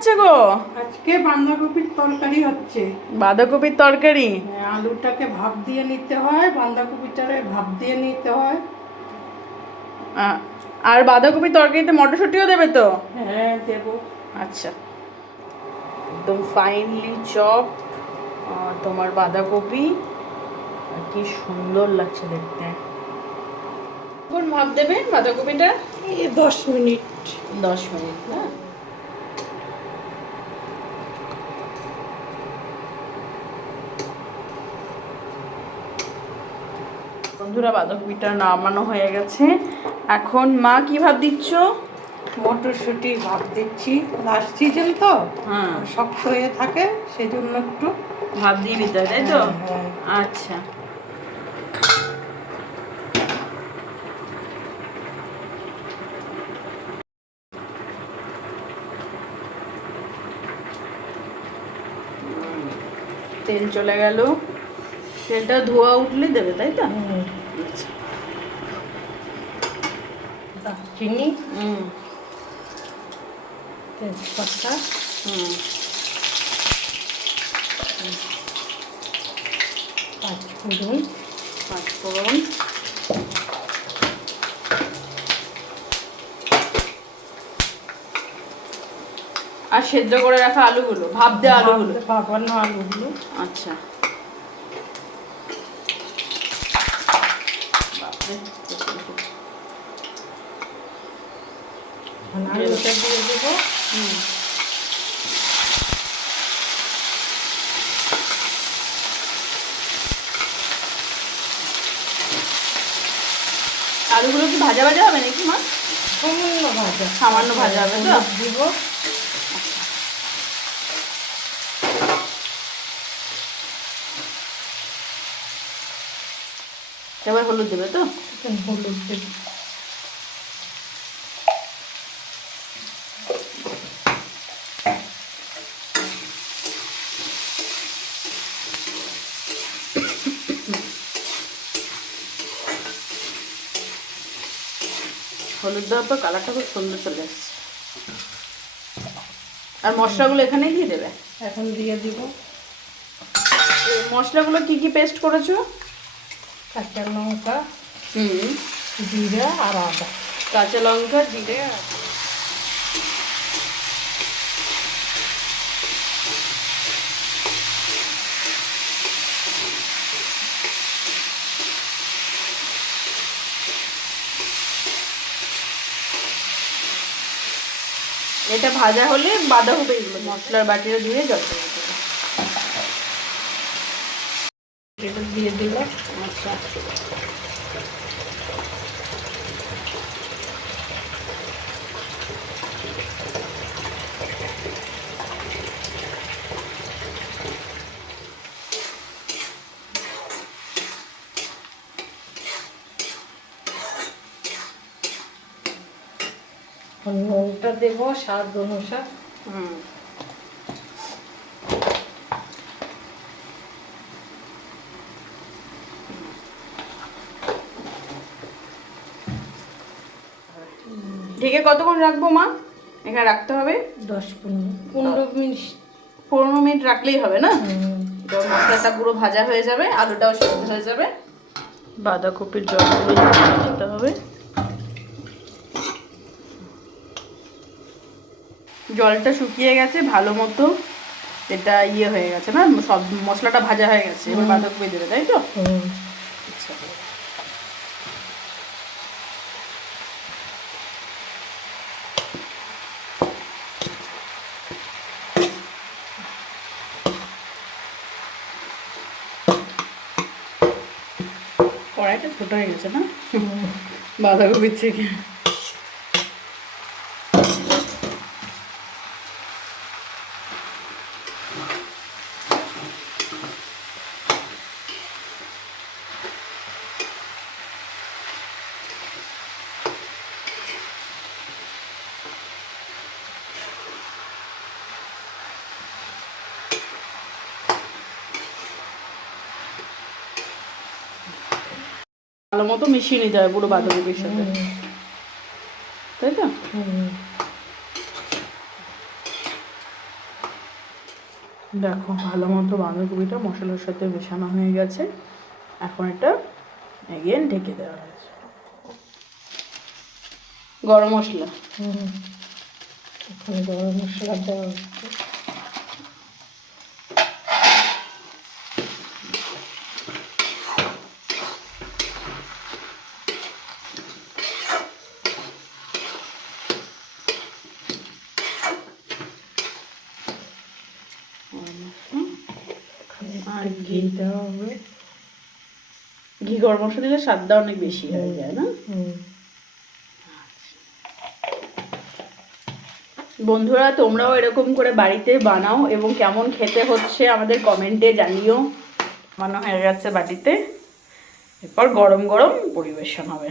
হচ্ছে গো? আজকে বাঁধাকপির তরকারি হচ্ছে। বাঁধাকপির তরকারি? হ্যাঁ, আলুটাকে ভাপ দিয়ে নিতে হয় বাঁধাকপিটারে ভাপ দিয়ে নিতে হয়। আর বাঁধাকপির তরকারিতে মটরশুঁটিও দেবে তো? হ্যাঁ দেবো। আচ্ছা। একদম ফাইনলি চপ তোমার বাঁধাকপি। আর কি সুন্দর লাগছে দেখতে। কোন ভাব দেবে বাঁধাকপিটা? দশ মিনিট। দশ মিনিট না? বন্ধুরা বাঁধাকপিটা নামানো হয়ে গেছে। এখন মা কি ভাব দিচ্ছ? মটরশুঁটি ভাব দিচ্ছি। লাস্ট সিজন তো হ্যাঁ। শক্ত হয়ে থাকে সেজন্য একটু ভাব দিয়ে নিতে হয়, তাই তো? হ্যাঁ, আচ্ছা। তেল চলে গেল। তেলটা ধোয়া উঠলে দেবে তাই তো? হুম তেজপাতা পাঁচফোড়ন পাঁচফোড়ন আর সেদ্ধ করে রাখা আলুগুলো ভাপ দেওয়া আলুগুলো? ভাপানো আলুগুলো। আচ্ছা। দিয়ে দেবো। হুম। আলুগুলো কি ভাজা ভাজা হবে নাকি মা? সামান্য ভাজা। সামান্য ভাজা হবে তো? দিব। এবার হলুদ দেবে তো? হলুদ দেব। হলুদ দেওয়ার পর কালারটা খুব সুন্দর চলে এসছে আর মশলাগুলো এখানেই দিয়ে দেবে? এখন দিয়ে দিব। মশলাগুলো কি কি পেস্ট করেছ? কাঁচা লঙ্কা হুম। জিরা আর আদা। কাঁচা লঙ্কা জিরে আর এটা ভাজা হলে বাঁধাকপি মশলার বাটিতে ধুয়ে জল দেবো দিয়ে দিলাম আচ্ছা। নুনটা দেবো স্বাদ অনুসার। হুম। ঢেকে কতক্ষণ রাখব মা? এখানে রাখতে হবে। দশ পনেরো। পনেরো মিনিট পনেরো মিনিট রাখলেই হবে না? মশলাটা পুরো ভাজা হয়ে যাবে আলুটাও সেদ্ধ হয়ে যাবে। বাঁধাকপির জলগুলো দিতে হবে। জলটা শুকিয়ে গেছে ভালো মতো এটা ইয়ে হয়ে গেছে না? সব মশলাটা ভাজা হয়ে গেছে এবার বাঁধাকপি দেবে তাই তো? আচ্ছা। কড়াইটা ছোটো হয়ে গেছে না? বাঁধাকপির থেকে। ভালো মতো মিশিয়ে নিতে হবে পুরো বাঁধাকপির সাথে। তাই তো? দেখো ভালো মতো বাঁধাকপিটা মশলার সাথে মেশানো হয়ে গেছে। এখন এটা এগেন ঢেকে দেওয়া হয়েছে। গরম মশলা। হুম। এখানে গরম মশলা দেওয়া হচ্ছে। আর ঘি দেওয়া হবে। ঘি গরম মশলা দিলে স্বাদটা অনেক বেশি হয়ে যায় না? বন্ধুরা তোমরাও এরকম করে বাড়িতে বানাও এবং কেমন খেতে হচ্ছে আমাদের কমেন্টে জানিও। বানানো হয়ে গেছে বাটিতে এরপর গরম গরম পরিবেশন হবে।